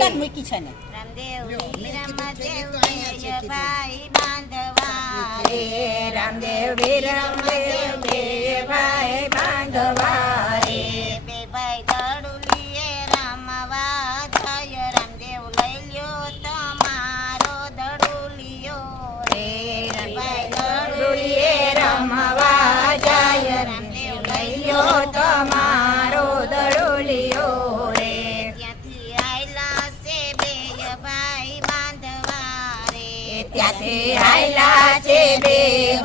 અંદર મૂકી છે ને ભાઈ બાંધવા રે રામદેવ વિરમદેવ બે ભાઈ બાંધવા રે બે ભાઈ દડુલીએ રામવા થય રામદેવ લઈ લ્યો તમારો દડુલિયો રે ભાઈ દડુલીએ રમવા જાય રામદેવ લઈ લ્યો તમારો દડુલિયો રે ત્યાંથી આયલા છે બે ભાઈ બાંધવા રે ત્યાંથી આયલા છે બે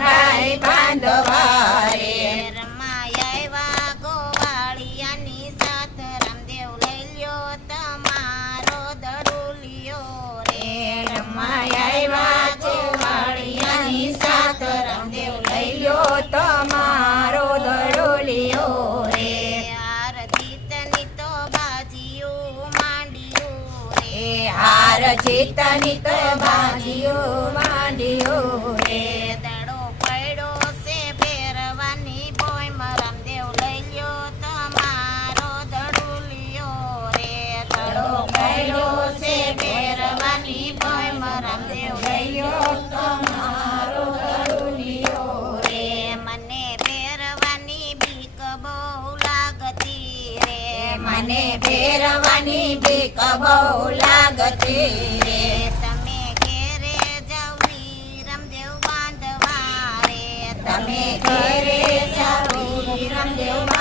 ભાઈ બાંધવા રે રમાય આવ્યા ગોવાળિયાની સાથ રામદેવ લઈ લ્યો તમારો દડુલિયો રે રમાય આવ્યા છે વાળિયાની સાથ રામદેવ લઈ લ્યો તમારો દડુલિયો રે હાર જીતની તો બાજીઓ માંડ્યું રે હાર જીતની તો બાજીઓ માંડ્યો રે દડો પડ્યો છે ફેરવાની બોયમ રામદેવ લઈ લ્યો તમારો દડુલિયો રે દડો પડ્યો છે ફેરવાની બોયમ રામદેવ લઈ લ્યો તમારો દડુલિયો રે મને ફેરવાની બીક બહુ લાગતી રે મને ફેરવાની બીક બહુ લાગતી રે તમે ઘેરે જવી રામદેવ બાંધવા રે તમે ઘરે જાઓ રામદેવ